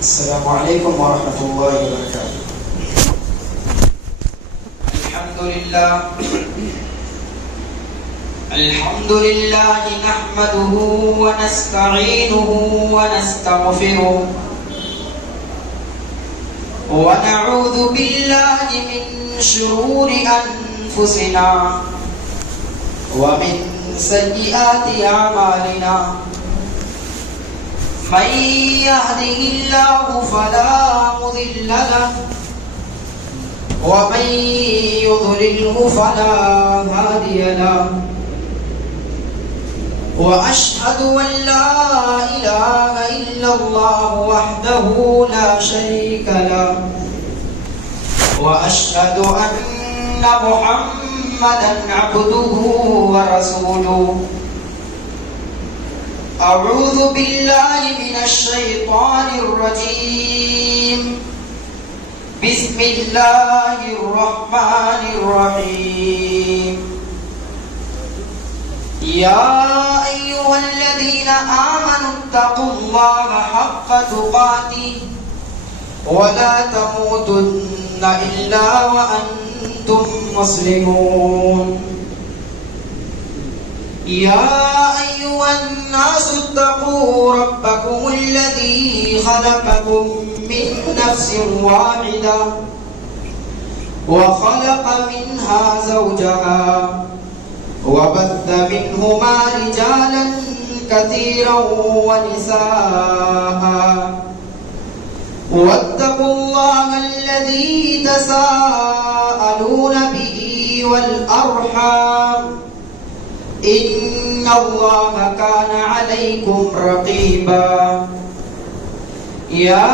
السلام علیکم ورحمۃ اللہ وبرکاتہ. الحمد للہ نحمده ونستعینه ونستغفره ونعوذ باللہ من شرور انفسنا ومن سیئات اعمالنا. من يهده الله فلا مضل له ومن يضلله فلا هادي له. وأشهد أن لا إله إلا الله وحده لا شريك له وأشهد أن محمدا عبده ورسوله. أعوذ بالله من الشيطان الرجيم. بسم الله الرحمن الرحيم. يا أيها الذين آمنوا اتقوا الله حق تقاته ولا تموتن إلا وأنتم مسلمون. يا أيها الناس اتقوا ربكم الذي خلقكم من نفس واحدة وخلق منها زوجها وبث منهما رجالا كثيرا ونساء. واتقوا الله الذي تساءلون به والأرحام إن الله كان عليكم رقيبا. يا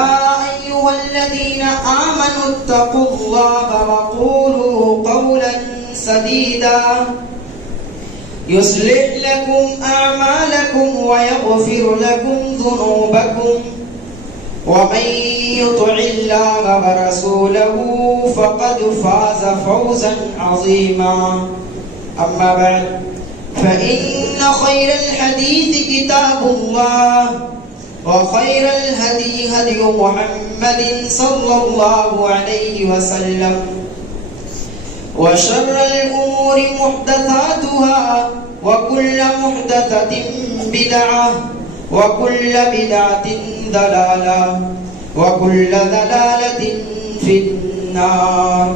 أيها الذين آمنوا اتقوا الله وقولوا قولا سديدا يصلح لكم أعمالكم ويغفر لكم ذنوبكم ومن يطع الله ورسوله فقد فاز فوزا عظيما. أما بعد فإن خير الحديث كتاب الله وخير الهدي هدي محمد صلى الله عليه وسلم وشر الأمور محدثاتها وكل محدثة بدعة وكل بدعة ضلالة وكل ضلالة في النار.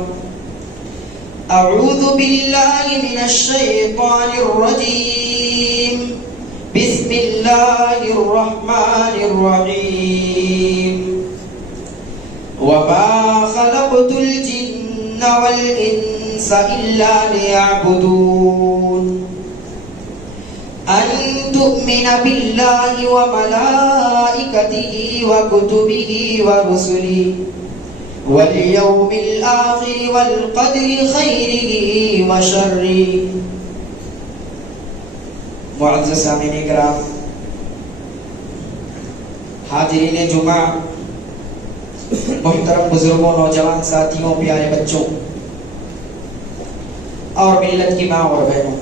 أعوذ بالله من الشيطان الرجيم. بسم الله الرحمن الرحيم. وما خلقت الجن والإنس إلا ليعبدون. أن تؤمن بالله وملائكته وكتبه ورسله واليوم الآخر والقدر خيره وشره. معزز سامعین کرام، حاضرین جمعہ، محترم بزرگوں، نوجوان ساتھیوں، پیارے بچوں اور ملت کی ماں اور بہنوں،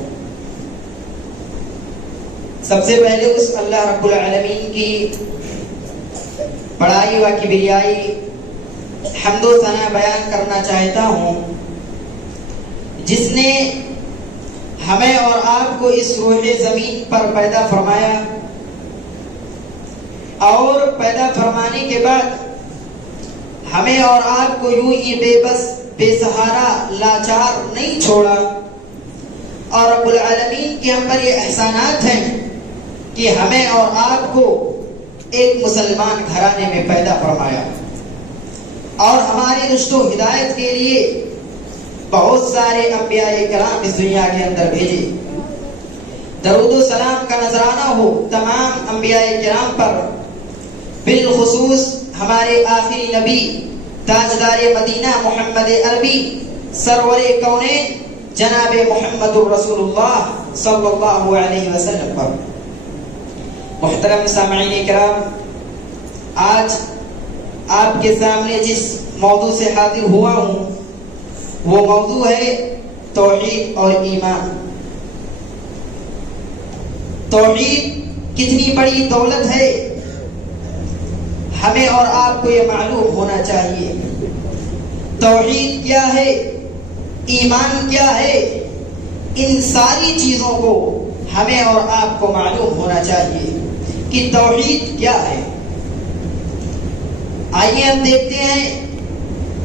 سب سے پہلے اس اللہ رب العالمین کی بڑائی و کبریائی حمد و ثنا بیان کرنا چاہتا ہوں، جس نے ہمیں اور آپ کو اس روح زمین پر پیدا فرمایا اور پیدا فرمانے کے بعد ہمیں اور آپ کو یوں ہی بے بس، بے سہارا، لاچار نہیں چھوڑا. اور رب العالمین کے ہم پر یہ احسانات ہیں کہ ہمیں اور آپ کو ایک مسلمان گھرانے میں پیدا فرمایا اور ہماری رشد و ہدایت کے لیے بہت سارے انبیاء کرام اس دنیا کے اندر بھیجے. درود و سلام کا نذرانہ ہو تمام انبیاء کرام پر، بالخصوص ہمارے آخری نبی تاجدار مدینہ محمد عربی سرور کونین جناب محمد الرسول اللہ صلی اللہ علیہ وسلم پر. محترم سامعین کرام، آج آپ کے سامنے جس موضوع سے حاضر ہوا ہوں وہ موضوع ہے توحید اور ایمان. توحید کتنی بڑی دولت ہے. ہمیں اور آپ کو یہ معلوم ہونا چاہیے توحید کیا ہے، ایمان کیا ہے، ان ساری چیزوں کو ہمیں اور آپ کو معلوم ہونا چاہیے کہ توحید کیا ہے۔ آئیے ہم دیکھتے ہیں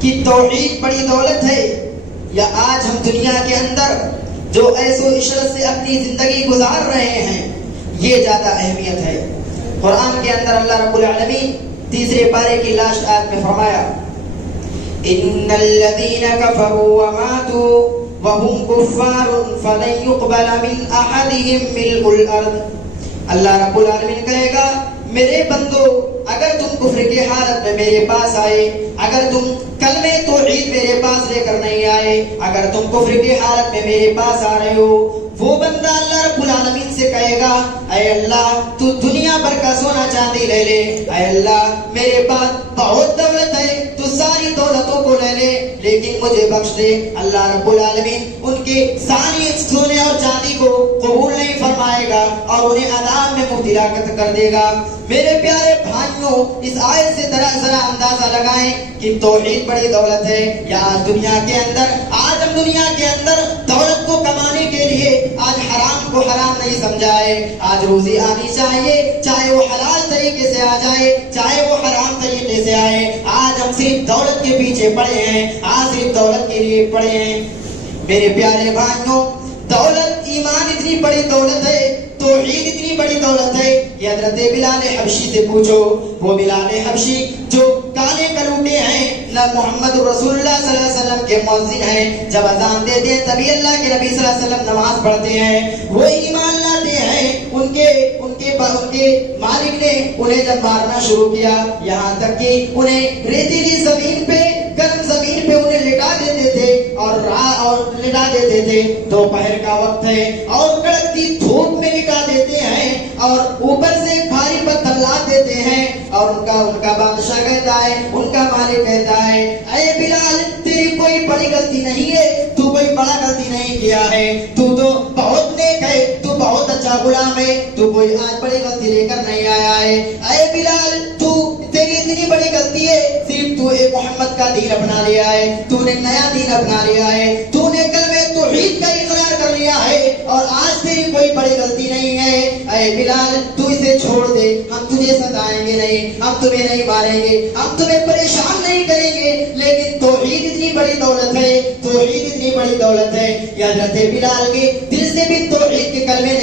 کہ توحید بڑی دولت ہے یا آج ہم دنیا کے اندر جو عیش و عشرت سے اپنی زندگی گزار رہے ہیں یہ زیادہ اہمیت ہے۔ قرآن کے اندر اللہ رب العالمین تیسرے پارے کی لاسٹ آیت میں فرمایا ان الذين كفروا وماتوا وهم كفار فلن يقبل من احدهم ملء الارض۔ اللہ رب العالمین کہے گا میرے بندو اگر تم کفر کی حالت میں میرے پاس آئے، اگر تم کلمہ توحید میرے پاس لے کر نہیں آئے، اگر تم کفر کی حالت میں میرے پاس آ رہے ہو، وہ بندہ اللہ رب العالمین سے کہے گا اے اللہ تو دنیا بھر کا سونا چاندی لے لے، اے اللہ میرے پاس بہت دولت ہے تو ساری دولتوں کو لے لے لیکن مجھے بخش دے۔ اللہ رب العالمین ان کے ساری سونے اور چاندی کو قبول نہیں فرمائے گا اور انہیں عذاب میں مبتلا کر دے گا۔ میرے پیارے بھائیوں اس آیت سے ذرا اندازہ لگائیں کہ توحید بڑی دولت ہے یا آج دنیا کے اندر ہم دنیا کے اندر دولت کو کمانے کے لیے آج حرام کو حرام نہیں سمجھائے، آج روزی آنی چاہیے چاہے وہ حلال طریقے سے آ جائے چاہے وہ حرام طریقے سے آئے، آج ہم صرف دولت کے پیچھے پڑے ہیں، آج صرف دولت کے لیے پڑے ہیں۔ میرے پیارے بھائیوں دولت ایمان اتنی بڑی دولت ہے، توحید اتنی بڑی دولت ہے کہ حضرت بلال حبشی سے پوچھو، وہ بلال حبشی جو کالے کلوٹے ہیں نہ محمد رسول اللہ صلی اللہ علیہ وسلم کے مؤذن ہیں، جب اذان دیتے ہیں تبھی اللہ کے نبی صلی اللہ علیہ وسلم نماز پڑھتے ہیں، وہ ایمان لاتے ہیں۔ ان کے مالک نے انہیں جب مارنا شروع کیا یہاں تک کہ انہیں ریتیلی زمین پہ گرم زمین پہ انہیں لٹا دیتے تھے اور لٹا دیتے تھے، دوپہر کا وقت ہے اور کڑکتی دھوپ میں لٹا دیتے ہیں اور اوپر سے بھاری پتھر لاد دیتے ہیں اور ان کا بادشاہ کہتا ہے، ان کا مالک کہتا ہے اے بلال تیری کوئی بڑی غلطی نہیں ہے، تو کوئی بڑا غلطی نہیں کیا ہے، تو بہت نیک ہے، تو بہت اچھا غلام ہے، تو کوئی آج بڑی غلطی لے کر نہیں آیا ہے۔ اے بلال تیری اتنی بڑی غلطی ہے صرف تو ایک محمد کا دین اپنا لیا ہے، تو نے نیا دین اپنا لیا ہے، تو نے کلمہ توحید کا اقرار کر لیا ہے اور آج تیری کوئی بڑی غلطی نہیں ہے۔ اے بلال تو اسے چھوڑ دے، ہم تجھے ستائیں گے نہیں، ہم تمہیں نہیں ماریں گے، ہم تمہیں پریشان نہیں کریں گے، لیکن توحید اتنی بڑی دولت ہے، توحید اتنی بڑی دولت ہے کہ حضرت بلال کے دل سے بھی توحید کے کلمے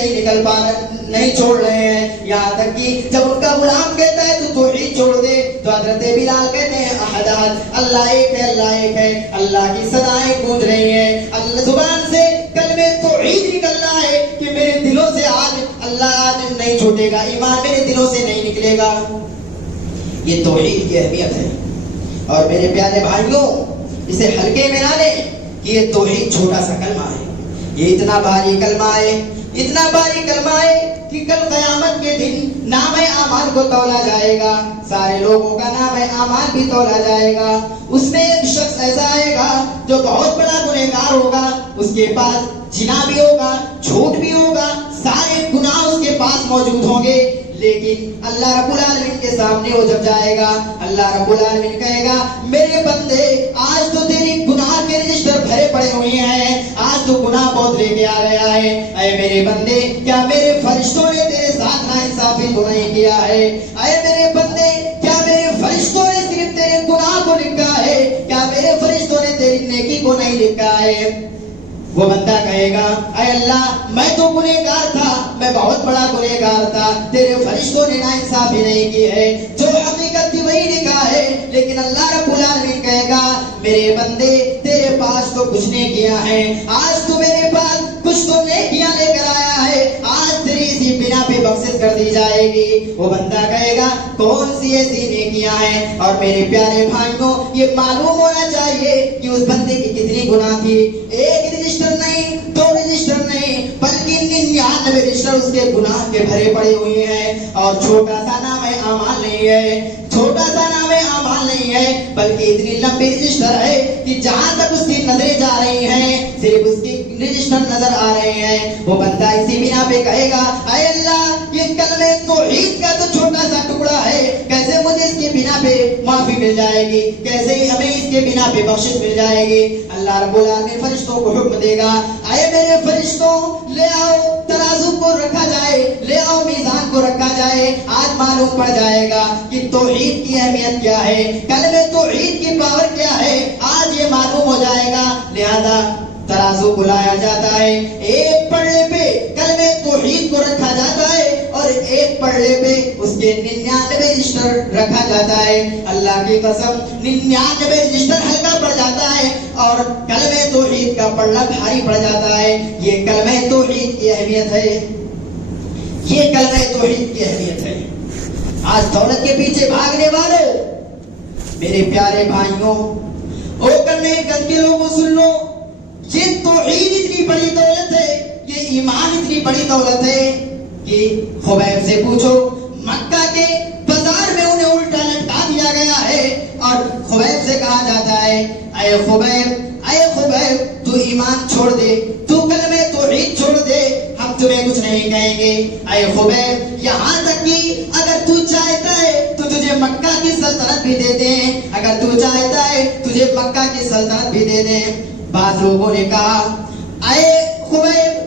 نہیں چھوڑ رہے ہیں، یہاں تک کہ جب ان کا غلام کہتا ہے تو توحید چھوڑ دے تو حضرت بلال کہتے ہیں احد اللہ ایک ہے، اللہ ایک ہے، اللہ کی صدائیں گونج رہی ہیں، اللہ زبان سے کلمہ توحید نکل رہا ہے کہ میرے دلوں سے آج اللہ آج نہیں چھوٹے گا، ایمان میرے دلوں سے نہیں نکلے گا۔ یہ توحید کی اہمیت ہے اور میرے پیارے بھائیوں اسے ہلکے میں نہ لیں کہ یہ توحید چھوٹا سا کلمہ ہے، یہ اتنا بھاری کلمہ ہے، اتنا بھاری کلمہ ہے کہ کل قیامت کے دن نام اعمال کو تولا جائے گا، سارے لوگوں کا نام اعمال بھی تولا جائے گا، اس میں ایک شخص ایسا آئے گا جو بہت بڑا گنہگار ہوگا، اس کے پاس زنا بھی ہوگا، جھوٹ بھی ہوگا، سارے گناہ اس کے پاس موجود ہوں گے، لیکن اللہ رب العالمین کے سامنے وہ جب جائے گا اللہ رب العالمین کہے گا میرے بندے آج تو تیری گناہ کے رجسٹر بھرے پڑے ہوئے ہیں، آج تو گناہ بہت لے کے آ گیا ہے، اے میرے بندے کیا میرے فرشتوں نے تیرے ساتھ ناانصافی تو نہیں کیا ہے، اے میرے بندے کیا میرے فرشتوں نے صرف تیرے گناہ کو لکھا ہے، کیا میرے فرشتوں نے تیری نیکی کو نہیں لکھا ہے؟ وہ بندہ کہے گا اے اللہ میں تو گنہگار تھا، میں بہت بڑا گنہگار تھا، تیرے فرشتوں نے ناانصافی نہیں کی ہے، جو حقیقت تھی وہی لکھا ہے، لیکن اللہ رب العالمین کہے گا میرے بندے تیرے پاس تو کچھ نہیں کیا ہے، آج تو میرے پاس کچھ تو نیکیاں لے کر آیا ہے، آج تیری اسی بنا پہ بخشش کر دی جائے گی۔ وہ بندہ کہے گا کون سی ایسی نیکیاں ہیں؟ اور میرے پیارے بھائیوں یہ معلوم ہونا چاہیے کہ اس بندے کی کتنی گناہ تھی، ایک رجسٹر نہیں، دو رجسٹر نہیں، بلکہ 99 رجسٹر اس کے گناہ کے بھرے پڑے ہوئے ہیں، اور چھوٹا سا نام اعمال نہیں ہے، چھوٹا سا نام اعمال نہیں ہے، بلکہ اتنی لمبی رجسٹر ہے کہ جہاں تک اس کی نظریں جا رہی ہیں صرف اس کی رجسٹر نظر آ رہے ہیں۔ وہ بندہ اسی بنا پہ کہے گا اے اللہ یہ کلمہ توحید کا تو چھوٹا سا ٹکڑا ہے، کیسے مجھے اس کی بنا معافی مل جائے گی، کیسے ہمیں اس کے بنا پہ بخشش مل جائے گی۔ اللہ رب العالمین فرشتوں کو حکم دے گا، اے میرے فرشتوں لے آؤ ترازو کو رکھا جائے، لے آؤ میزان کو رکھا جائے۔ آج معلوم پڑ جائے گا کہ توحید کی اہمیت کیا ہے، کلمہ توحید کی پاور کیا ہے، آج یہ معلوم ہو جائے گا۔ لہذا ترازو کو لایا جاتا ہے، ایک پلڑے پہ کلمہ توحید کو رکھا جاتا ہے اور ایک پلڑے پہ اس کے 99 رجسٹر رکھا جاتا ہے۔ اللہ کی قسم 99 رجسٹر ہلکا پڑ جاتا ہے اور کلمہ توحید کا پلڑا بھاری پڑ جاتا ہے۔ یہ کلمہ توحید کی اہمیت ہے، یہ کلمہ توحید کی اہمیت ہے۔ آج دولت کے پیچھے بھاگنے والوں، میرے پیارے بھائیوں، او کرنے گن کے لوگوں سن لو، یہ توحید اتنی بڑی دولت ہے، یہ ایمان اتنی بڑی دولت ہے کہ خبیب سے پوچھو، مکہ کے بازار میں انہیں الٹا لٹکا دیا گیا ہے اور خبیب سے کہا جاتا ہے، اے خبیب تو ایمان چھوڑ دے، تو کلمہ توحید چھوڑ دے، ہم تمہیں کچھ نہیں کہیں گے۔ اے خبیب یہاں تک کہ اگر تو چاہتا ہے تو تجھے مکہ کی سلطنت بھی دے دیں، اگر تو چاہتا ہے تجھے مکہ کی سلطنت بھی دے دیں۔ بعض لوگوں نے کہا، اے خبیب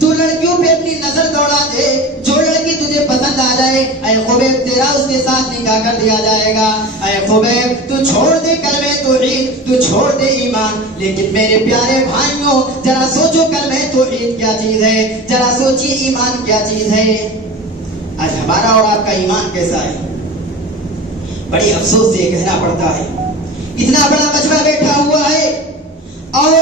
تو لڑکیوں پہ اپنی نظر دوڑا دے، جو لڑکی تجھے پسند آ جائے اے خبیب تیرا اس کے ساتھ نکاح کر دیا جائے گا۔ اے خبیب تو چھوڑ دے کلمہ توحید، تو چھوڑ دے ایمان۔ لیکن میرے پیارے بھائیوں ذرا سوچو کلمہ توحید کیا چیز ہے، ذرا سوچیے ایمان کیا چیز ہے۔ آج ہمارا اور آپ کا ایمان کیسا ہے؟ بڑی افسوس سے یہ کہنا پڑتا ہے، اتنا بڑا مجمع بیٹھا ہوا ہے اور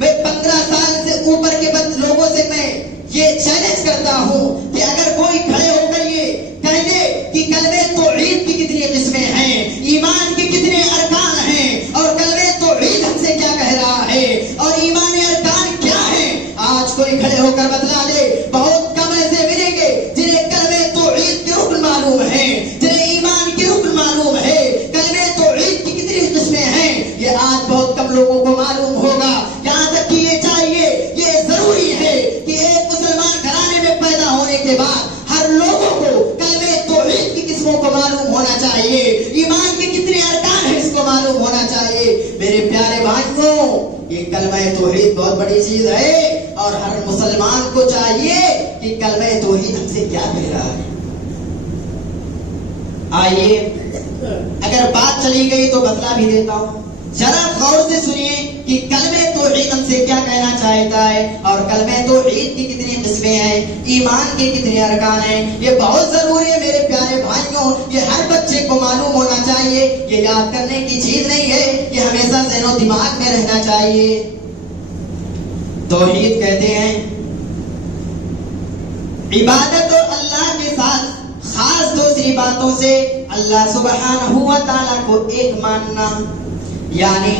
میں 15 سال سے اوپر کے لوگوں سے میں یہ چیلنج کرتا ہوں کہ اگر کوئی کھڑے ہو کر یہ کہہ دے کہ کلمہ توحید کی کتنی قسمیں ہیں، ایمان کے کتنے ارکان ہیں اور کلمہ توحید ہم سے کیا کہہ رہا ہے اور ایمان ارکان کیا ہیں، آج کوئی کھڑے ہو کر بتلا دے۔ بہت کم ایسے ملیں گے جنہیں کلمہ توحید کے رکن معلوم ہے، جنہیں ایمان کے رکن معلوم ہے، کلمہ توحید کی کتنی قسمیں ہیں یہ آج بہت کم لوگوں کو معلوم ہوگا۔ یہاں تک کہ یہ چاہیے، یہ ضروری ہے کہ ایک مسلمان گھرانے میں پیدا ہونے کے بعد ہر لوگوں کو کلمہ توحید کی قسموں کو معلوم ہونا چاہیے، ایمان کے کتنے ارکان ہیں اس کو معلوم ہونا چاہیے۔ میرے پیارے بھائیوں یہ کلمہ توحید بہت بڑی چیز ہے اور ہر مسلمان کو چاہیے کہ کلمہ توحید ہم سے کیا کہہ رہا ہے۔ آئیے اگر بات چلی گئی تو بتلا بھی دیتا ہوں، ذرا غور سے سنیے کہ کلمہ توحید ہم سے کیا کہنا چاہتا ہے اور کلمہ توحید کی کتنی قسمیں ہیں، ایمان کے کتنے ارکان ہیں۔ یہ بہت ضروری ہے میرے پیارے بھائیوں، یہ ہر بچے کو معلوم ہونا چاہیے، یہ یاد کرنے کی چیز نہیں ہے، یہ ہمیشہ ذہن و دماغ میں رہنا چاہیے۔ توحید کہتے ہیں عبادت اور اللہ کے ساتھ خاص دوسری باتوں سے اللہ سبحانہ و تعالیٰ کو ایک ماننا، یعنی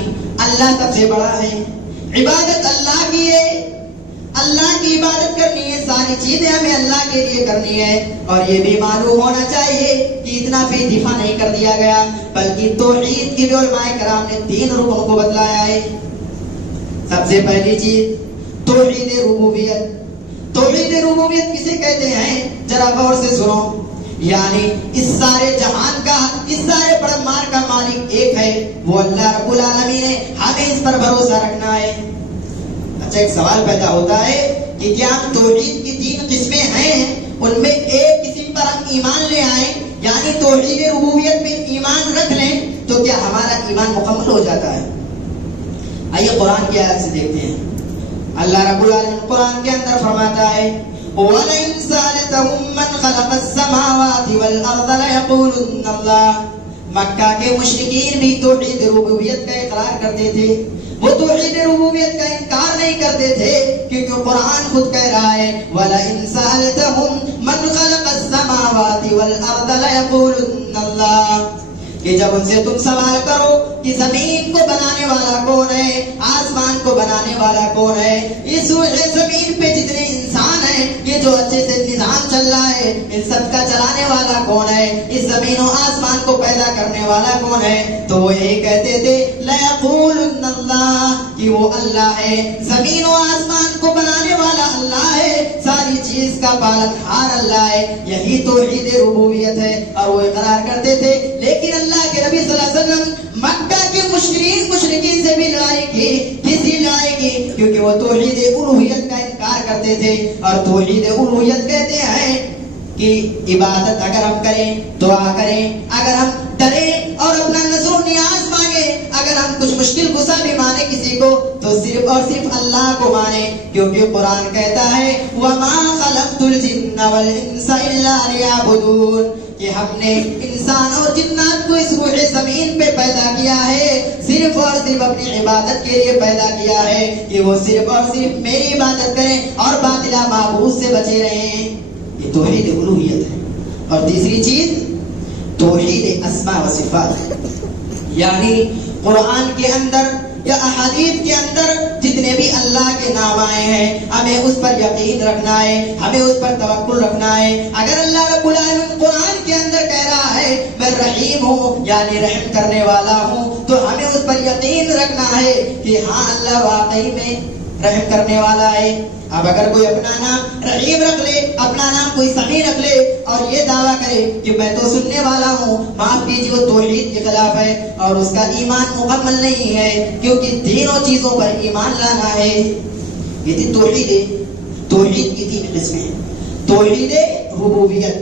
اللہ سب سے بڑا ہے، عبادت اللہ کی ہے، اللہ کی عبادت کرنی ہے، ساری چیزیں ہمیں اللہ کے لیے کرنی ہے۔ اور یہ بھی معلوم ہونا چاہیے کہ اتنا بھی دفاع نہیں کر دیا گیا، بلکہ توحید کی علماء کرام نے 3 رکنوں کو بتلایا ہے۔ سب سے پہلی چیز توحید ربوبیت۔ توحید ربوبیت کسے کہتے ہیں ذرا غور سے سنو، یعنی اس سارے جہان کا، اس سارے برہمانڈ کا مالک ایک ہے، وہ اللہ رب العالمین ہے، ہمیں اس پر بھروسہ رکھنا ہے۔ اچھا ایک سوال پیدا ہوتا ہے کہ کیا ہم توحید کی 3 قسمیں ہیں ان میں ایک قسم پر ہم ایمان لے آئیں، یعنی توحید ربوبیت میں ایمان رکھ لیں تو کیا ہمارا ایمان مکمل ہو جاتا ہے؟ آئیے قرآن کی آیت سے دیکھتے ہیں۔ اللہ رب العالمین قرآن کے اندر فرماتا ہے وَلَئِنْ سَأَلْتَهُمْ مَنْ خَلَقَ السَّمَاوَاتِ وَالْأَرْضَ لَيَقُولُنَّ اللَّهُ۔ مکہ کے مشرکین بھی توحید ربوبیت کا اقرار کرتے تھے، وہ توحید ربوبیت کا انکار نہیں کرتے تھے، کیونکہ قرآن خود کہہ رہا ہے وَلَئِنْ سَأَلْتَهُمْ مَنْ خَلَقَ السَّمَاوَاتِ وَالْأَرْضَ لَيَقُولُنَّ اللَّهُ، کہ جب ان سے تم سوال کرو کہ زمین کو بنانے والا کون ہے، آسمان کو بنانے والا کون ہے، اس زمین پہ جتنے انسان ہیں، یہ جو اچھے سے نظام چل رہا ہے، ان سب کا چلانے والا کون ہے، اس زمین و آسمان کو پیدا کرنے والا کون ہے؟ تو وہ یہی کہتے تھے لَيَقُولُنَّ اللَّهُ، کہ وہ اللہ ہے، زمین و آسمان کو بنانے والا اللہ ہے، ساری چیز کا پالنہار اللہ ہے۔ یہی توحید ربوبیت ہے، اور وہ اقرار کرتے تھے۔ لیکن اللہ کے نبی صلی اللہ علیہ وسلم مکہ کے مشرکین سے بھی لڑائی کی، کس لیے لڑائی کی؟ کیونکہ وہ توحید الوہیت کا انکار کرتے تھے، اور توحید الوہیت کہتے ہیں کہ عبادت اگر ہم کریں، دعا کریں، اگر ہم ڈریں اور اپنا نظر و نیاز مانگے، اگر ہم کچھ مشکل غصہ بھی مانے کسی کو، تو صرف اور صرف اللہ کو مانے، کیونکہ قرآن کہتا ہے وَمَا خَلَقْتُ الْجِنَّ وَالْإِنسَ إِلَّا لِيَعْبُدُونَ، کہ ہم نے انسان اور جنات کو اس روح زمین پہ پیدا کیا ہے، صرف اور صرف اپنی عبادت کے لیے پیدا کیا ہے، کہ وہ صرف اور صرف میری عبادت کریں اور باطلہ معبود سے بچے رہیں۔ یہ توحید الوہیت ہے۔ اور تیسری چیز توحید اسماء و صفات، یعنی قرآن کے اندر یا احادیث کے اندر جتنے بھی اللہ کے نام آئے ہیں، ہمیں اس پر یقین رکھنا ہے، ہمیں اس پر توکل رکھنا ہے۔ اگر اللہ رب العالمین قرآن کے اندر کہہ رہا ہے میں رحیم ہوں، یعنی رحم کرنے والا ہوں، تو ہمیں اس پر یقین رکھنا ہے کہ ہاں اللہ واقعی میں رحم کرنے والا ہے۔ اب اگر کوئی اپنا نام رحیم رکھ لے، اپنا نام کوئی سمیع رکھ لے، اور یہ دعویٰ کرے کہ میں تو سننے والا ہوں، معاف کیجیے وہ توحید کے خلاف ہے، اور اس کا ایمان مکمل نہیں ہے، کیونکہ تینوں چیزوں پر ایمان لانا ہے۔ یہ تھی توحید کی تین قسمیں ہیں: توحید ربوبیت،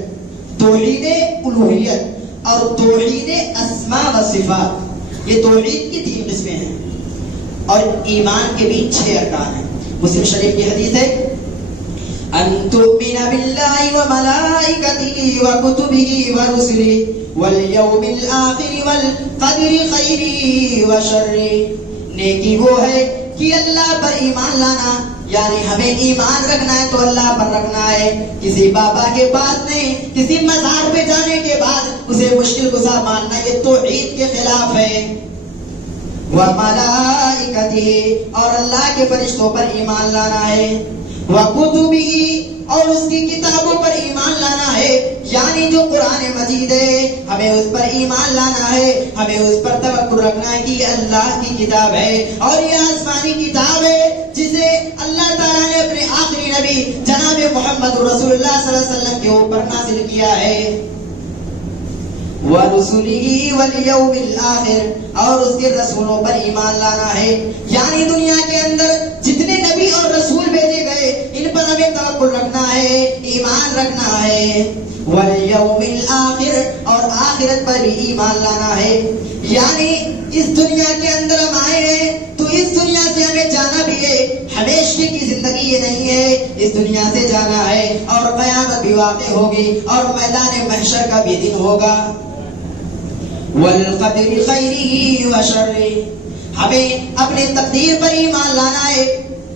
توحید الوہیت، اور توحید اسماء و صفات۔ یہ توحید کی تین قسمیں ہیں، اور ایمان کے بھی 6 ارکان ہیں۔ مسلم شریف کی حدیث ہے ان تؤمن باللہ وملائکتہ وکتبہ ورسلہ والیوم الآخر والقدر خیرہ وشرہ۔ نیکی وہ ہے کہ اللہ پر ایمان لانا، یعنی ہمیں ایمان رکھنا ہے تو اللہ پر رکھنا ہے، کسی بابا کے پاس نہیں، کسی مزار پہ جانے کے بعد اسے مشکل گزار ماننا، یہ توحید کے خلاف ہے۔ وَمَلَائِكَتِهِ، اور اللہ کے فرشتوں پر ایمان لانا ہے۔ وَكُتُبِهِ، اور اس کی کتابوں پر ایمان لانا ہے، یعنی جو قرآن مجید ہے ہمیں اس پر ایمان لانا ہے، ہمیں اس پر توکل رکھنا ہے کہ یہ اللہ کی کتاب ہے، اور یہ آسمانی کتاب ہے جسے اللہ تعالیٰ نے اپنے آخری نبی جناب محمد رسول اللہ صلی اللہ علیہ وسلم کے اوپر نازل کیا ہے۔ وَرُسُلِهِ وَالْيَوْمِ الْآخِرِ، اور اس کے رسولوں پر ایمان لانا ہے، یعنی دنیا کے اندر جتنے نبی اور رسول بھیجے گئے ان پر ہمیں توکل رکھنا ہے، ایمان رکھنا ہے۔ وَالْيَوْمِ الْآخِرِ، اور آخرت پر بھی ایمان لانا ہے، یعنی اس دنیا کے اندر ہم آئے ہیں تو اس دنیا سے ہمیں جانا بھی ہے، ہمیشہ کی زندگی یہ نہیں ہے، اس دنیا سے جانا ہے، اور قیامت بھی واقع ہوگی، اور میدان محشر کا بھی دن ہوگا۔ والقدر خیرہ وشرہ، ہمیں اپنے تقدیر پر ایمان لانا ہے،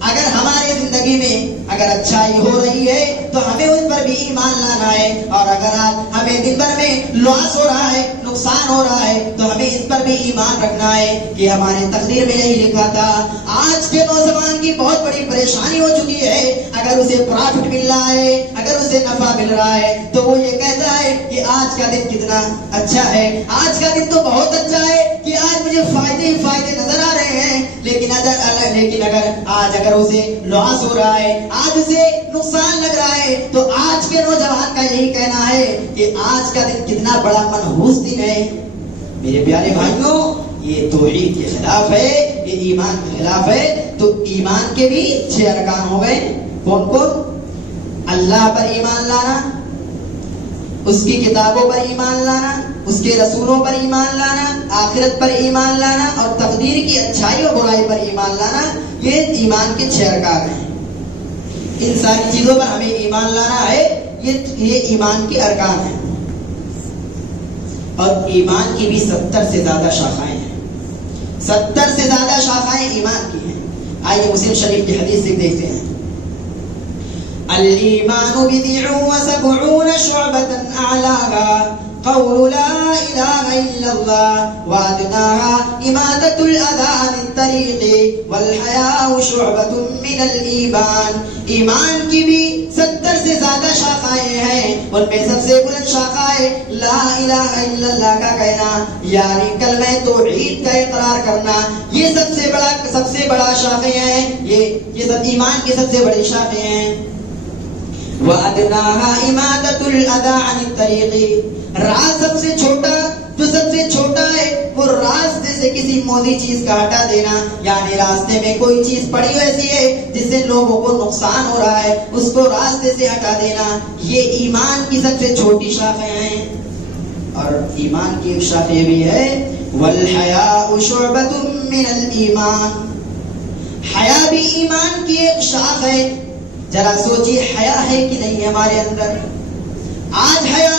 اگر ہماری زندگی میں اگر اچھائی ہو رہی ہے تو ہمیں اس پر بھی ایمان لانا ہے، اور اگر ہمیں دن بھر میں لاس ہو رہا ہے، نقصان ہو رہا ہے، تو ہمیں اس پر بھی ایمان رکھنا ہے کہ ہمارے تقدیر میں یہی لکھا تھا۔ آج کے نوجوان کی بہت بڑی پریشانی ہو چکی ہے، اگر اسے پروفٹ مل رہا ہے، اگر اسے نفع مل رہا ہے تو وہ یہ کہتا ہے کہ آج کا دن کتنا اچھا ہے، آج کا دن تو بہت اچھا ہے کہ آج مجھے فائدے ہی فائدے نظر آ رہے ہیں۔ لیکن اگر اسے لاس ہو رہا ہے، آج اسے نقصان لگ رہا ہے، تو آج کے نوجوان کا یہی کہنا ہے کہ آج کا دن کتنا بڑا منحوس دن ہے۔ میرے پیارے بھائیوں، یہ توحید کے خلاف ہے، یہ ایمان کے خلاف ہے۔ تو ایمان کے بھی 6 ارکان ہو گئے، کون کون؟ اللہ پر ایمان لانا، اس کی کتابوں پر ایمان لانا، اس کے رسولوں پر ایمان لانا، آخرت پر ایمان لانا، اور تقدیر کی اچھائی اور برائی پر ایمان لانا، یہ ایمان کے 6 ارکان ہیں۔ ان ساری چیزوں پر ہمیں ایمان لانا ہے، یہ ایمان کے ارکان ہیں۔ اور ایمان کی بھی 70 سے زیادہ شاخائیں ہیں، 70 سے زیادہ شاخائیں ایمان کی ہیں۔ آئیے مسلم شریف کی حدیث سے دیکھتے ہیں۔ الایمان 70 و 70 شعبة اعلاها قول لا الہ الا اللہ وادناها امادۃ الاذى عن الطریق والحیاء شعبۃ من الایمان. ایمان کی بھی 70 سے زیادہ شاخائیں ہیں، ان میں سب سے بلند شاخہ ہے لا الہ الا اللہ کا کہنا، یعنی کلمہ توحید کا اقرار کرنا. یہ سب سے بڑا شاخیں ہیں، یہ سب ایمان کی سب سے بڑی شاخیں ہیں. وَأَدْنَاهَا إِمَادَةُ الْأَذَى عَنِ الطَّرِيقِ. راز سب سے چھوٹا، جو سب سے چھوٹا ہے وہ راستے سے کسی موزی چیز کا ہٹا دینا، یعنی راستے میں کوئی چیز پڑی ایسی ہے جس سے لوگوں کو نقصان ہو رہا ہے، اس کو راستے سے ہٹا دینا. یہ ایمان کی سب سے چھوٹی شاخیں ہیں. اور ایمان کی ایک شاخ یہ بھی ہے وَالْحَيَاءُ شُعْبَةٌ مِّنَ الْإِيمَانِ. حیا بھی ایمان کی ایک شاخ ہے. ذرا سوچیے حیا ہے کہ نہیں ہمارے اندر؟ آج حیا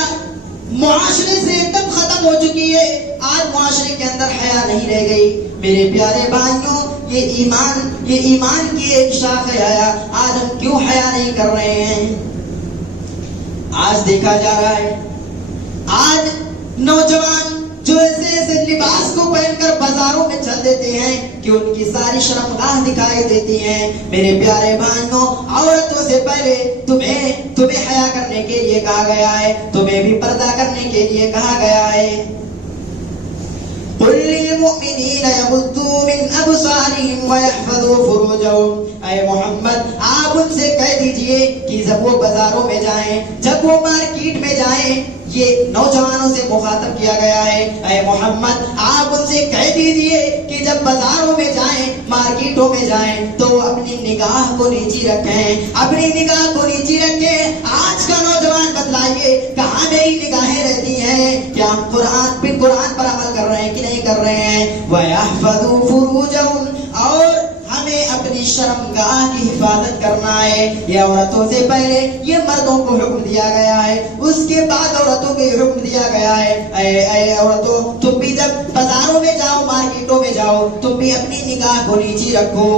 معاشرے سے ایک دم ختم ہو چکی ہے. آج معاشرے کے اندر حیا نہیں رہ گئی. میرے پیارے بھائیوں، یہ ایمان کی ایک شاخ ہے حیا. آج ہم کیوں حیا نہیں کر رہے ہیں؟ آج دیکھا جا رہا ہے آج نوجوان جو ایسے لباس کو پہن کر بازاروں میں چل دیتے ہیں کہ ان کی ساری شرمگاہ دکھائی دیتی ہیں. میرے پیارے بھائیوں، عورتوں سے پہلے تمہیں حیا کرنے کے لیے کہا گیا ہے، تمہیں بھی پردہ کرنے کے لیے کہا گیا ہے. قل للمؤمنین یغضوا من ابصارهم ویحفظوا فروجهم. اے محمد، آپ ان سے کہہ دیجئے کہ جب وہ بازاروں میں جائیں، جب وہ مارکیٹ میں جائیں، یہ نوجوانوں سے مخاطب کیا گیا ہے. اے محمد، آپ ان سے کہہ دیجئے کہ جب بازاروں میں جائیں، مارکیٹوں میں جائیں تو اپنی نگاہ کو نیچی رکھیں، اپنی نگاہ کو نیچی رکھیں. آج کا نوجوان بتلائیے کہاں میری نگاہیں رہتی ہیں؟ کیا ہم قرآن پر عمل کر رہے ہیں کہ نہیں کر رہے ہیں؟ وَيَحْفَظُوا فُرُوجَهُمْ. اور ہمیں اپنی شرمگاہ کی حفاظت کرنا ہے. یہ عورتوں سے پہلے یہ مردوں کو حکم دیا گیا ہے، اس کے بعد عورتوں کو حکم دیا گیا ہے. اے عورتوں، تم بھی جب بازاروں میں جاؤ، مارکیٹوں میں جاؤ، تم بھی اپنی نگاہ کو نیچی رکھو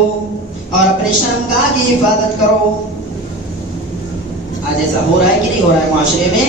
اور اپنی شرمگاہ کی حفاظت کرو. آج ایسا ہو رہا ہے کہ نہیں ہو رہا ہے معاشرے میں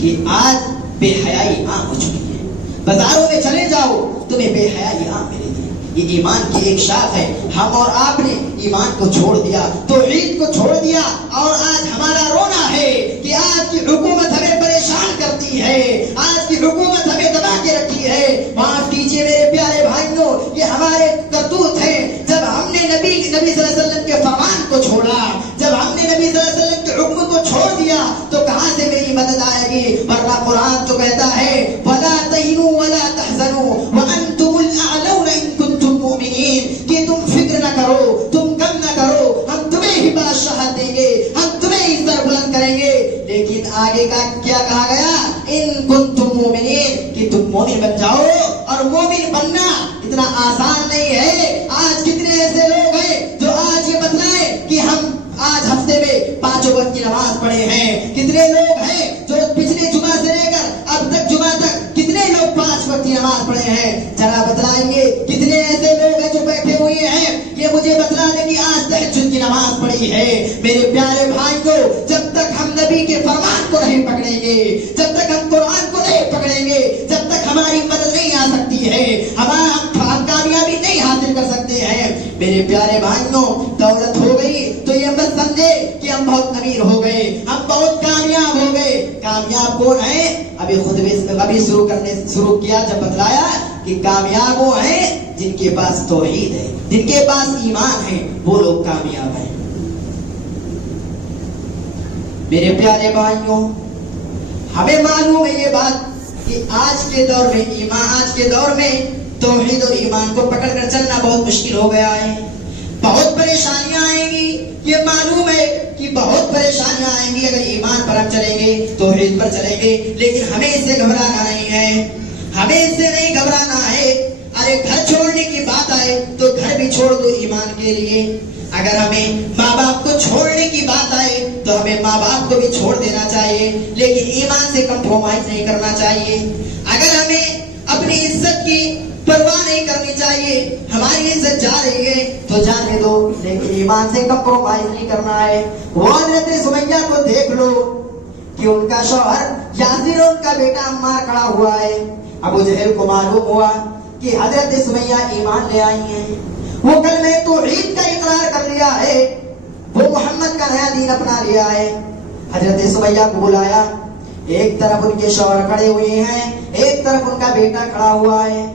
کہ آج بے حیائی عام ہو چکی ہے. بازاروں میں چلے جاؤ، تمہیں بے حیائی عام ملے گی. یہ ایمان کی ایک شاخ ہے. ہم اور آپ نے ایمان کو چھوڑ دیا، توحید کو چھوڑ دیا، اور آج ہمارا رونا ہے کہ آج کی حکومت ہمیں پریشان کرتی ہے، آج کی حکومت ہمیں دبا کے رکھی ہے. معاف کیجیے میرے پیارے بھائیوں، یہ ہمارے کرتوت ہیں. جب ہم نے نبی صلی اللہ علیہ وسلم کے فرمان کو چھوڑا، جب ہم نے نبی صلی اللہ علیہ وسلم کے حکم کو چھوڑ دیا تو کہاں سے میری مدد آئے گی؟ ورنہ قرآن تو کہتا ہے وَلَا تَهِنُوا وَلَا تَحْزَنُوا وَأَنْتُمُ الْأَعْلَوْنَ إِن كُنتُم مُؤْمِنِينَ. کہ تم فکر نہ کرو، تم غم نہ کرو، ہم تمہیں ہی بادشاہت دیں گے، ہم تمہیں ہی سر بلند کریں گے. لیکن آگے کا کیا کہا گیا؟ ان کنتم مومنین، کہ تم مومن بن جاؤ. اور مومن بننا اتنا آسان نہیں ہے. آج کتنے ایسے لوگ ہیں جو آج یہ بتلائیں کہ ہم آج ہفتے میں 5 وقت کی نماز پڑھے ہیں. کتنے لوگ ہیں جو پچھلے جمعہ سے لے کر اب تک جمعہ تک کتنے لوگ 5 وقت کی نماز پڑھے ہیں؟ ذرا بتلائیں گے. کتنے ایسے لوگ ہیں جو بیٹھے ہوئے ہیں یہ مجھے بتلا دیں کہ آج تہجد کی نماز پڑھی ہے. میرے پیارے بھائی کو، جب تک ہم نبی کے فرمان کو نہیں پکڑیں گے، جب تک ہم قرآن کو نہیں پکڑیں گے، جب تک ہماری مدد نہیں آ سکتی ہے، ہم کامیابی نہیں حاصل کر سکتے ہیں. میرے پیارے بھائیوں، دولت ہو گئی تو یہ مت سمجھے کہ ہم بہت امیر ہو گئے، ہم بہت کامیاب ہو گئے. کامیاب کون ہے؟ ابھی شروع کیا جب بتلایا کہ کامیاب وہ ہیں جن کے پاس توحید ہے، جن کے پاس ایمان ہے، وہ لوگ کامیاب ہیں. میرے پیارے بھائیوں، ہمیں معلوم ہے یہ بات کہ آج کے دور میں توحید اور ایمان کو پکڑ کر چلنا بہت مشکل ہو گیا ہے. بہت پریشانیاں آئیں گی، یہ معلوم ہے کہ بہت پریشانیاں آئیں گی اگر ایمان پر ہم چلیں گے، توحید پر چلیں گے. لیکن ہمیں اس سے گھبرانا نہیں ہے، ہمیں اس سے نہیں گھبرانا ہے. ارے گھر چھوڑنے کی بات آئے تو گھر بھی چھوڑ دو ایمان کے لیے. اگر ہمیں ماں باپ کو چھوڑنے کی بات آئے تو ہمیں ماں باپ کو بھی چھوڑ دینا چاہیے، لیکن ایمان سے کمپرومائز نہیں کرنا چاہیے. اگر ہمیں اپنی عزت کی پرواہ نہیں کرنی چاہیے، ہماری عزت جا رہی ہے تو جانے دو، لیکن ایمان سے کمپرومائز نہیں کرنا ہے. وہ حضرت سمیہ کو دیکھ لو کہ ان کا شوہر یاسر، ان کا بیٹا عمار کھڑا ہوا ہے. ابو جہل کو معلوم ہوا کہ حضرت سمیہ ایمان لے آئی ہیں، وہ کلمہ توحید کا اقرار کر لیا ہے، وہ محمد کا نیا دین اپنا لیا ہے۔ حضرت سمیہ کو بلایا، ایک طرف ان کے شوہر کھڑے ہوئے ہیں، ایک طرف ان کا بیٹا کھڑا ہوا ہے۔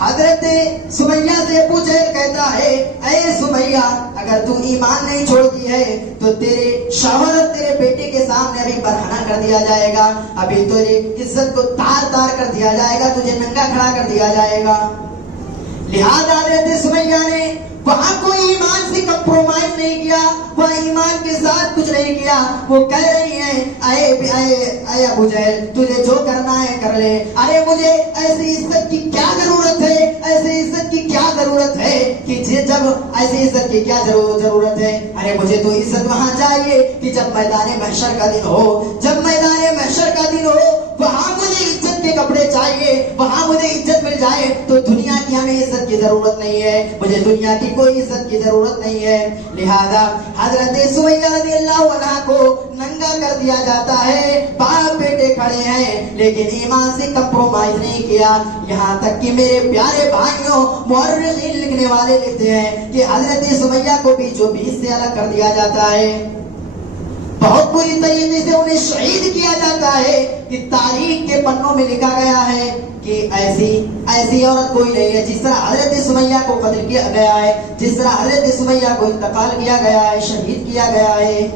حضرت سمیہ سے ابو جہل کہتا ہے، اے سمیہ، اگر تو ایمان نہیں چھوڑتی ہے تو تیرے شوہر اور تیرے بیٹے کے سامنے ابھی برہنہ کر دیا جائے گا، ابھی تیری عزت کو تار تار کر دیا جائے گا، تجھے ننگا کھڑا کر دیا جائے گا۔ لہذا حضرت سمیہ نے وہاں کوئی ایمان سے کمپرومائز نہیں کیا، وہ ایمان کے ساتھ کچھ نہیں کیا۔ وہ کہہ رہی ہیں، اے ابو جہل، تجھے جو کرنا ہے کر لے، ارے مجھے ایسی عزت کی کیا ضرورت ہے، ایسی عزت کی کیا ضرورت ہے کہ جب ایسی عزت کی کیا ضرورت ہے، ارے مجھے تو عزت وہاں چاہیے کہ جب میدان محشر کا دن ہو، جب میدان محشر کا دن ہو وہاں مجھے عزت کے کپڑے چاہیے، وہاں مجھے عزت مل جائے، تو دنیا کی ہمیں عزت کی ضرورت نہیں ہے، مجھے دنیا کی کوئی عزت کی ضرورت نہیں ہے۔ لہذا حضرت سمیہ رضی اللہ عنہ کو ننگا کر دیا جاتا ہے، باپ بیٹے کھڑے ہیں لیکن ایمان سے کمپرومائز نہیں کیا۔ یہاں تک کہ میرے پیارے بھائیوں، مورخین لکھنے والے لکھتے ہیں کہ حضرت سمیہ کو بیچوں بیچ سے الگ کر دیا جاتا ہے، بہت بری طریقے سے انہیں شہید کیا جاتا ہے کہ تاریخ کے پنوں میں لکھا گیا ہے کہ ایسی عورت کوئی نہیں ہے جس طرح حضرت سمیہ کو قتل کیا گیا ہے، جس طرح حضرت سمیہ کو انتقال کیا گیا ہے، شہید کیا گیا ہے۔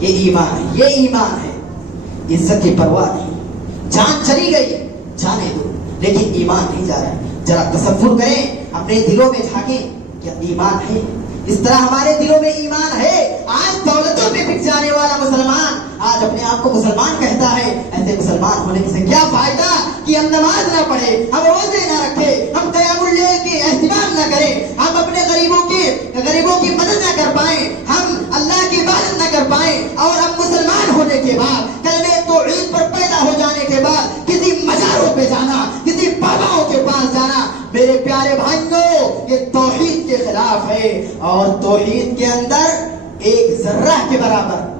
یہ ایمان ہے، یہ ایمان ہے، عزت کی پرواہ نہیں، جان چلی گئی جانے دو، لیکن ایمان نہیں جا رہا ہے۔ ذرا تصور کریں، اپنے دلوں میں جھانکیں، کیا ایمان ہے؟ اس طرح ہمارے دلوں میں ایمان ہے؟ آج دولتوں پہ بک جانے والا مسلمان آج اپنے آپ کو مسلمان کہتا ہے، ایسے مسلمان ہونے سے کیا فائدہ کہ ہم نماز نہ پڑھے، ہم روزے نہ رکھے، ہم قیام اللیل کے اہتمام نہ کریں، ہم اپنے غریبوں کی مدد نہ کر پائیں، ہم اللہ کی عبادت نہ کر پائیں، اور ہم مسلمان ہونے کے بعد کلمہ توحید پر پیدا ہو جانے کے بعد کسی مزاروں پہ جانا، کسی باباؤں کے پاس جانا، میرے پیارے بھائیوں، یہ توحید کے خلاف ہے۔ اور توحید کے اندر ایک ذرہ کے برابر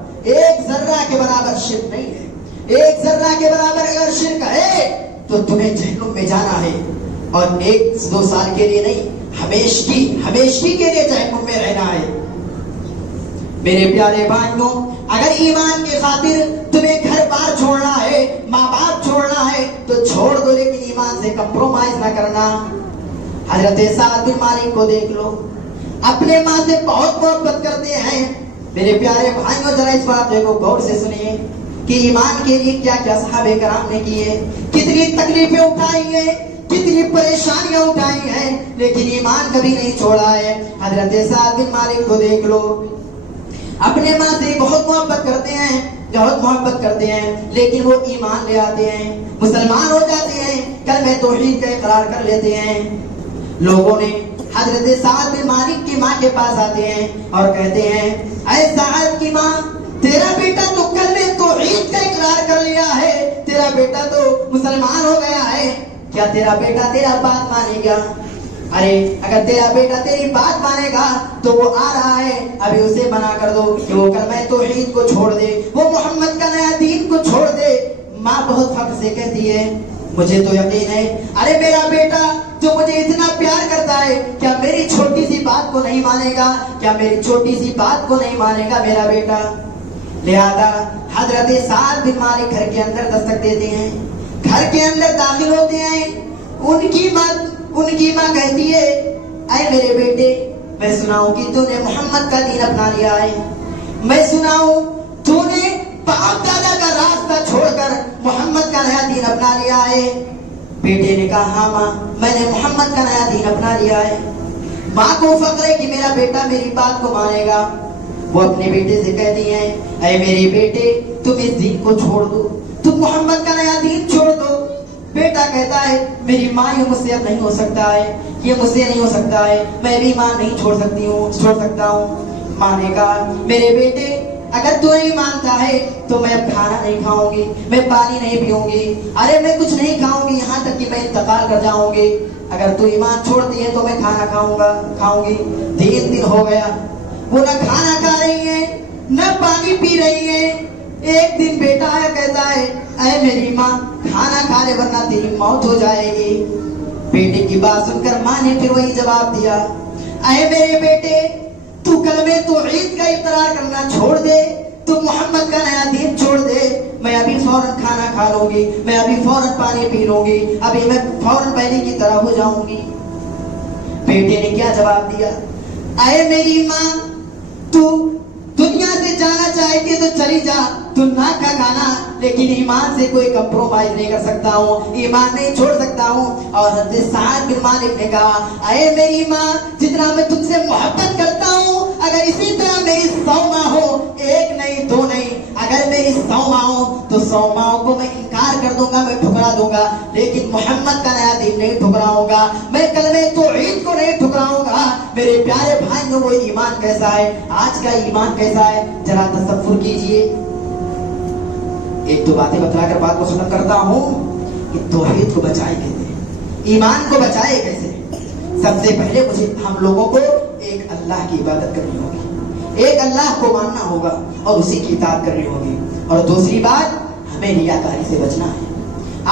شرک نہیں ہے، ایک ذرہ کے برابر اگر شرک ہے تو تمہیں جہنم میں جانا ہے، اور 1-2 سال کے لیے نہیں، ہمیشگی کے لیے جہنم میں رہنا ہے۔ میرے پیارے بھائیوں، اگر ایمان کی خاطر تمہیں گھر بار چھوڑنا ہے، ماں باپ چھوڑنا ہے تو چھوڑ دو، لیکن ایمان سے کمپرومائز نہ کرنا۔ حضرت سعد بن مالک کو دیکھ لو، اپنے ماں سے بہت محبت کرتے ہیں۔ میرے پیارے بھائیوں، ذرا اس واقعے کو غور سے سنیے کہ ایمان کے لیے کیا کیا صحابہ کرام نے کیے، کتنی تکلیفیں اٹھائی ہیں، کتنی پریشانیاں اٹھائی ہیں، لیکن ایمان کبھی نہیں چھوڑا ہے۔ حضرت سعد بن مالک کو دیکھ لو، اپنے ماں سے بہت محبت کرتے ہیں، لیکن وہ ایمان لے آتے ہیں، مسلمان ہو جاتے ہیں، کلمہ توحید کا اقرار کر لیتے ہیں۔ لوگوں نے حضرت سعد بن مالک کی ماں کے پاس آتے ہیں اور کہتے ہیں، اے سعد کی ماں، تیرا بیٹا تو کلمہ توحید کا اقرار کر لیا ہے، تیرا بیٹا تو مسلمان ہو گیا ہے، کیا تیرا بیٹا تیرا بات مانے گا؟ ارے اگر تیرا بیٹا تیری بات مانے گا تو وہ آ رہا ہے، ابھی اسے منع کر دو کہ وہ کلمہ توحید کو چھوڑ دے، وہ محمد کا نیا دین کو چھوڑ دے۔ ماں بہت فخر سے کہتی ہے، مجھے تو یقین ہے، ارے میرا بیٹا جو مجھے اتنا پیار کرتا ہے، کیا میری چھوٹی سی بات کو نہیں مانے گا؟ کیا میری چھوٹی سی بات کو نہیں مانے گا میرا بیٹا؟ لہذا حضرت سعد بن مالک گھر کے اندر دستک دیتے ہیں، گھر کے اندر داخل ہوتے ہیں۔ ان کی ماں کہتی ہے، اے میرے بیٹے، میں سناؤں کہ تو نے محمد کا دین اپنا لیا ہے، میں سناؤں تو نے باپ دادا کا راستہ چھوڑ کر محمد کا نیا دین اپنا لیا ہے۔ بیٹے نے کہا، ہاں ماں، میں نے محمد کا نیا دین اپنا لیا ہے۔ ماں کو فخر ہے کہ میرا بیٹا میری بات کو مانے گا۔ وہ اپنے بیٹے سے کہتی ہیں، اے میرے بیٹے، تم اس دین کو چھوڑ دو، تم محمد کا نیا دین چھوڑ دو۔ بیٹا کہتا ہے، میری ماں یہ مجھ سے اب نہیں ہو سکتا ہے، یہ مجھ سے نہیں ہو سکتا ہے، میں بھی ماں نہیں چھوڑ سکتا ہوں۔ ماں نے کہا، میرے بیٹے، اگر تو نہیں مانتا ہے تو میں اب کھانا نہیں کھاؤں گی، میں پانی نہیں پیوں گی، ارے میں کچھ نہیں کھاؤں گی، یہاں تک کہ میں انتقال کر جاؤں گی۔ اگر تو ایمان چھوڑتی ہے تو میں کھانا کھاؤں گی۔ 3 دن ہو گیا، وہ نہ کھانا کھا رہی ہے نہ پانی پی رہی ہے۔ ایک دن بیٹا آیا، کہتا ہے، اے میری ماں، کھانا کھا لے ورنہ تیری موت ہو جائے گی۔ بیٹے کی بات سن کر ماں نے پھر وہی جواب دیا، اے میرے بیٹے تو کلمہ توحید کا اقرار کرنا چھوڑ دے، تو محمد کا نیا دین چھوڑ دے، میں ابھی فوراً کھانا کھا لوں گی، میں ابھی فوراً پانی پی لوں گی، ابھی میں فوراً پہلے کی طرح ہو جاؤں گی۔ بیٹے نے کیا جواب دیا، اے میری ماں تو دنیا سے جانا چاہتی ہے تو چلی جا، تو نہ کا کھانا، لیکن ایمان سے کوئی کمپرومائز نہیں کر سکتا ہوں، ایمان نہیں چھوڑ سکتا ہوں۔ اور حضرت سعد بن مالک نے کہا، اے میری ماں جتنا میں تم سے محبت کرتا ہوں، اگر اسی طرح میری 100 ماں ہو، ایک نہیں دو نہیں، اگر میری 100 ماں ہو تو 100 ماں کو میں انکار کر دوں گا، میں ٹھکرا دوں گا، لیکن محمد کا نیا دین نہیں ٹھکراؤں گا، میں کلمہ توحید کو نہیں ٹھکراؤں گا۔ میرے پیارے بھائیوں وہ ایمان کیسا ہے، آج کا ایمان کیسا ہے، ذرا تصور کیجئے۔ ایک دو باتیں بتلا کر بات کو ختم کرتا ہوں کہ توحید کو بچائے کیسے، ایمان کو بچائے کیسے۔ سب سے پہلے مجھے ہم لوگوں کو ایک اللہ کی عبادت کرنی ہوگی، ایک اللہ کو ماننا ہوگا اور اسی کی اطاعت کرنی ہوگی، اور دوسری بات ہمیں ریاکاری سے بچنا ہے۔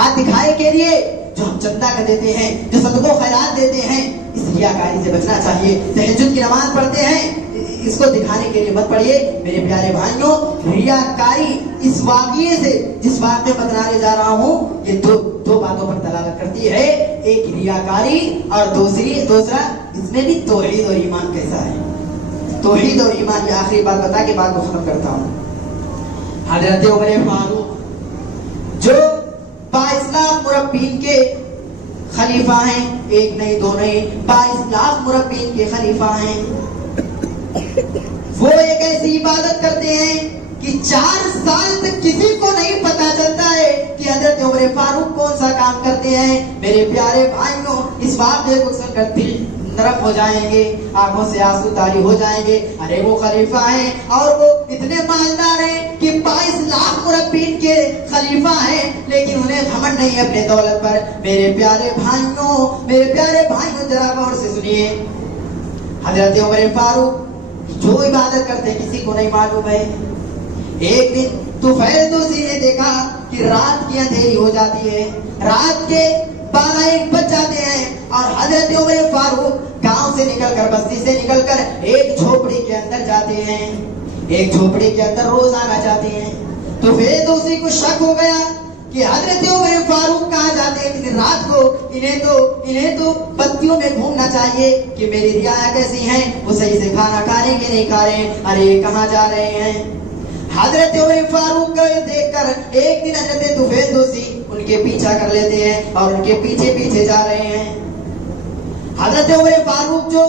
آج دکھائے کے لیے جو ہم چندہ کر دیتے ہیں، جو صدقہ و خیرات دیتے ہیں، اس ریاکاری سے بچنا چاہیے۔ تہجد کی نماز پڑھتے ہیں، اس کو دکھانے کے لیے مت پڑھیے میرے پیارے بھائیوں۔ ریاکاری اس واقعے سے، جس واقعے بتلانے جا رہا ہوں، یہ دو باتوں پر دلالت کرتی ہے، ایک ریاکاری اور دوسرا اس میں بھی توحید اور ایمان کیسا ہے۔ توحید اور ایمان کی آخری بات بتا کے بات کو ختم کرتا ہوں۔ حضرت عمر فاروق جو با-اصلاح مربین کے خلیفہ ہیں، ایک نہیں دو نہیں، با-اصلاح مربین کے خلیفہ ہیں، وہ ایک ایسی عبادت کرتے ہیں کہ 4 سال تک کسی کو نہیں پتا چلتا ہے کہ حضرت عمر فاروق کون سا کام کرتے ہیں۔ میرے پیارے بھائیوں اس واقعے کو سن کر دل نرم ہو جائیں گے، آنکھوں سے آنسو طاری ہو جائیں گے۔ ارے وہ خلیفہ ہیں اور وہ اتنے مالدار ہیں کہ 22 لاکھ مربین کے خلیفہ ہیں، لیکن انہیں گھمنڈ نہیں ہے اپنے دولت پر۔ میرے پیارے بھائیوں ذرا غور سے سنیے، حضرت عمر فاروق جو عبادت کرتے کسی کو نہیں معلوم ہے۔ ایک دن طفیل دوسی نے دیکھا کہ رات کی اندھیری ہو جاتی ہے، رات کے 12-1 بج جاتے ہیں، اور حضرت عمر فاروق گاؤں سے نکل کر، بستی سے نکل کر ایک جھوپڑی کے اندر جاتے ہیں، ایک جھوپڑی کے اندر روزانہ جاتے ہیں۔ طفیل دوسی کو شک ہو گیا کہ حضرت عمر فاروق کہاں جاتے ہیں اتنی رات کو، انہیں تو بستیوں میں گھومنا چاہیے کہ میری رعایا کیسی ہیں، وہ صحیح سے کھانا کھا رہے کہ نہیں کھا رہے ہیں، ارے یہ کہاں جا رہے ہیں۔ حضرت عمر فاروق کو دیکھ کر ایک دن حضرت طفیل دوسی ان کے پیچھا کر لیتے ہیں اور ان کے پیچھے پیچھے جا رہے ہیں۔ حضرت عمر فاروق جو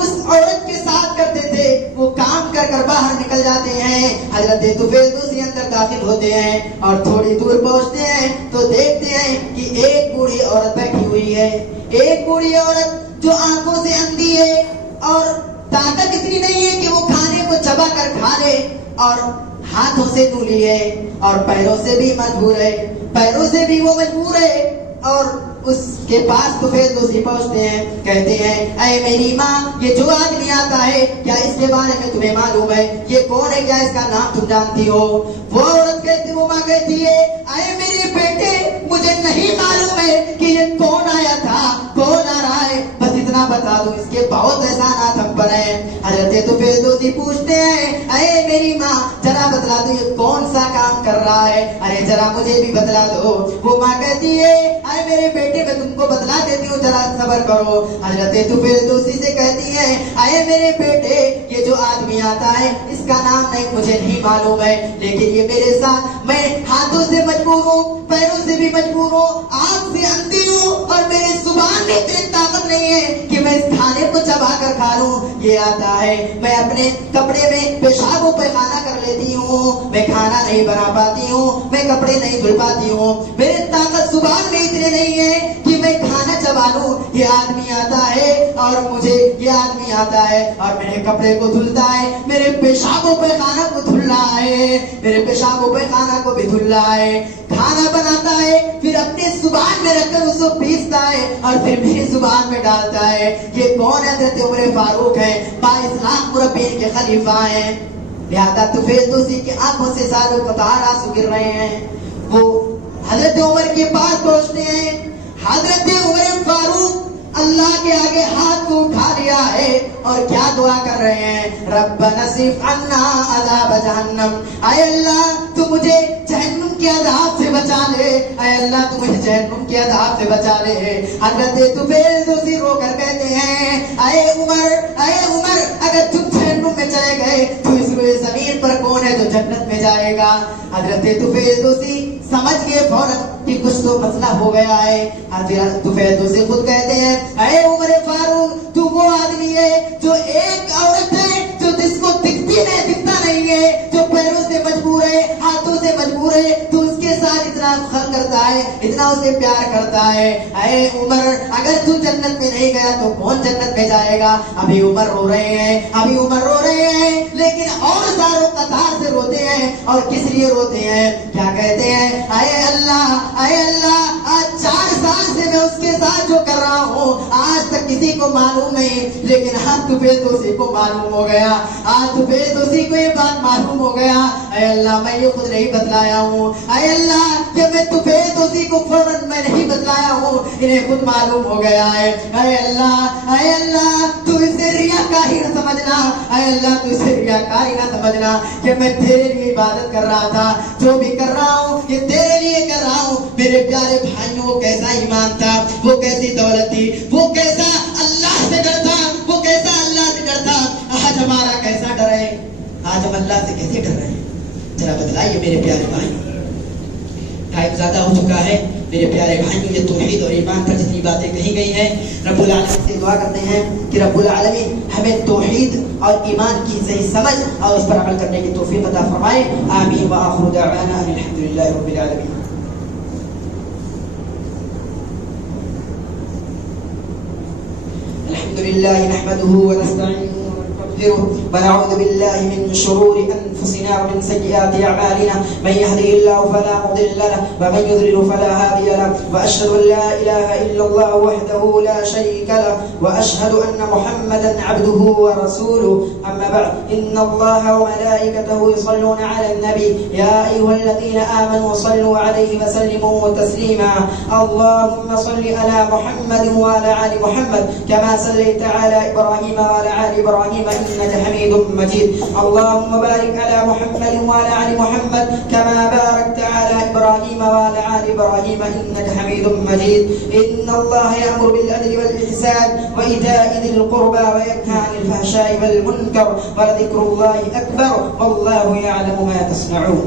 اس عورت کے ساتھ کرتے تھے وہ کام کر کر باہر نکل جاتے ہیں۔ حضرت طفیل دوسی اندر داخل ہوتے ہیں اور تھوڑی دور پہنچتے ہیں تو دیکھتے ہیں کہ ایک بوڑھی عورت بیٹھی ہوئی ہے، ایک بوڑھی عورت جو آنکھوں سے اندھی ہے اور طاقت اتنی نہیں ہے کہ وہ کھانے کو چبا کر کھا لے، اور ہاتھوں سے دھلی ہے اور پیروں سے بھی مجبور ہے، پیروں سے بھی وہ مجبور ہے۔ اور اس کے پاس طفیل دوسی پہنچتے ہیں، کہتے ہیں اے میری ماں یہ جو آدمی آتا ہے کیا اس کے بارے میں تمہیں معلوم ہے، یہ کون ہے، کیا اس کا نام تم جانتی ہو؟ وہ عورت کہتی، وہ ماں کہتی ہے اے میرے بیٹے مجھے نہیں معلوم ہے کہ یہ کون آیا تھا، کون آ رہا ہے، بس اتنا بتا دو اس کے بہت احسانات ہم پر ہیں۔ حضرت طفیل دوسی پوچھتے ہیں اے میری ماں ذرا بتلا دو یہ کون سا کام کر رہا ہے، ارے ذرا مجھے بھی بتلا دو۔ وہ ماں کہتی ہے اے میرے بیٹے میں تم کو بتلا دیتی ہوں ذرا صبر کرو۔ حضرت طفیل دوسی سے کہتی ہے اے میرے بیٹے یہ جو آدمی آتا ہے اس کا نام نہیں مجھے نہیں معلوم ہے، لیکن یہ میرے ساتھ، میں ہاتھوں سے مجبور ہوں، پیروں سے بھی مجبور ہوں، آنکھ سے اندھی ہوں، اور میری زبان میں اتنی طاقت نہیں ہے کہ میں اس کھانے کو چبا کر کھا لوں۔ یہ آتا ہے میں اپنے کپڑے میں پیشاب و پیخانہ کر لیتی ہوں، میں کھانا نہیں بنا پاتی ہوں، میں کپڑے نہیں دھل پاتی ہوں، میرے طاقت زبان میں اتنے نہیں ہے کہ میں کھانا چبا لوں۔ یہ آدمی آتا ہے اور یہ آدمی آتا ہے اور میرے کپڑے کو دھلتا ہے، میرے پیشاب و پیخانہ کو دھل رہا ہے، میرے پیشاب و پیخانہ کو بھی دھل رہا ہے، کھانا بناتا ہے، پھر اپنے زبان میں رکھ کر اس کو پیستا ہے اور پھر میری زبان میں ڈالتا ہے۔ یہ کون ہے؟ حضرت عمر فاروق ہے، 22 لاکھ مربین کے خلیفہ ہیں۔ لہذا طفیل دوسی کی آنکھوں سے سارے قطار آنسو گر رہے ہیں۔ وہ حضرت حضرت عمر کے پاس پہنچتے ہیں. حضرت عمر فاروق اللہ کے آگے ہاتھ کو اٹھا لیا ہے اور کیا دعا کر رہے ہیں؟ ربنا اصرف عنا عذاب جہنم. اے اللہ تو مجھے جہنم کے عذاب سے بچا لے. اے اللہ تو مجھے جہنم کے عذاب سے بچا لے. حضرت طفیل دوسی رو کر کہتے ہیں اے عمر اگر تم جہنم میں چلے گئے تو اس روئے زمین پر کون ہے جو جنت میں جائے گا؟ حضرت طفیل دوسی سمجھ گئے فوراً کہ کچھ تو مسئلہ ہو گیا ہے. حضرت طفیل دوسی خود کہتے ہیں اے عمر فاروق تو وہ آدمی ہے جو ایک عورت ہے جو جس کو دکھتا نہیں ہے, جو پیروں سے مجبور ہے, ہاتھوں سے مجبور ہے, تو اس کے ساتھ اتنا فخر کرتا ہے, اتنا اسے پیار کرتا ہے. اے عمر اگر تو جنت میں نہیں گیا تو کون جنت میں جائے گا؟ ابھی عمر رو رہے ہیں لیکن اور ہزاروں قطار سے روتے ہیں. اور کس لیے روتے ہیں؟ کیا کہتے ہیں؟ اے اللہ آج 4 سال سے میں اس کے ساتھ جو کر رہا ہوں آج تک کسی کو معلوم نہیں, لیکن آج طفیل دوسی کو معلوم ہو گیا. آج طفیل دوسی کو یہ بات معلوم ہو گیا. اے اللہ میں یہ خود نہیں بتلایا ہوں. اے اللہ کہ میں طفیل دوسی کو فوراً میں نہیں بتلایا ہوں, انہیں خود معلوم ہو گیا ہے. اے اللہ تو اسے ریاکاری نہ سمجھنا. اے اللہ تو اسے ریاکاری نہ سمجھنا کہ میں تیرے لیے عبادت کر رہا تھا. جو بھی کر رہا ہوں یہ تیرے لیے کر رہا ہوں. میرے پیارے بھائیوں وہ کیسا ایمان تھا, وہ کیسی دولت تھی, وہ کیسا اللہ سے ڈرتا, وہ کیسا اللہ سے ڈرتا. آج ہمارا کیسا ڈر ہے؟ آج ہم اللہ سے کیسے ڈر رہے ہیں؟ ذرا بتلائیے میرے پیارے بھائیوں. ٹائم زیادہ ہو چکا ہے میرے پیارے بھائیوں. یہ توحید اور ایمان پر جتنی باتیں کہی گئی ہیں رب العالمین سے دعا کرتے ہیں کہ رب العالمین ہمیں توحید اور ایمان کی صحیح سمجھ اور اس پر عمل کرنے کی توفیق عطا فرمائے. آمین وآخر دعوانا الحمدللہ رب العالمین. الحمد لله نحمده ونستعينه ونستغفره ونعوذ بالله من شرور أنفسنا ومن سيئات أعمالنا. من يهده الله فلا مضل له ومن يضلل فلا هادي له. وأشهد أن لا إله إلا الله وحده لا شريك له وأشهد أن محمدا عبده ورسوله. أما بعد إن الله وملائكته يصلون على النبي يا أيها الذين آمنوا صلوا عليه وسلموا تسليما. اللهم صل على محمد وعلى آل محمد كما صليت على إبراهيم وعلى آل إبراهيم إنك حميد مجيد. اللهم بارك على محمد وعلى آل محمد كما باركت على إبراهيم وعلى آل إبراهيم إنك حميد مجيد. إن الله يأمر بالعدل والإحسان وإيتاء ذي القربى وينهى عن الفحشاء والمنكر ولذكر الله أكبر والله يعلم ما تصنعون.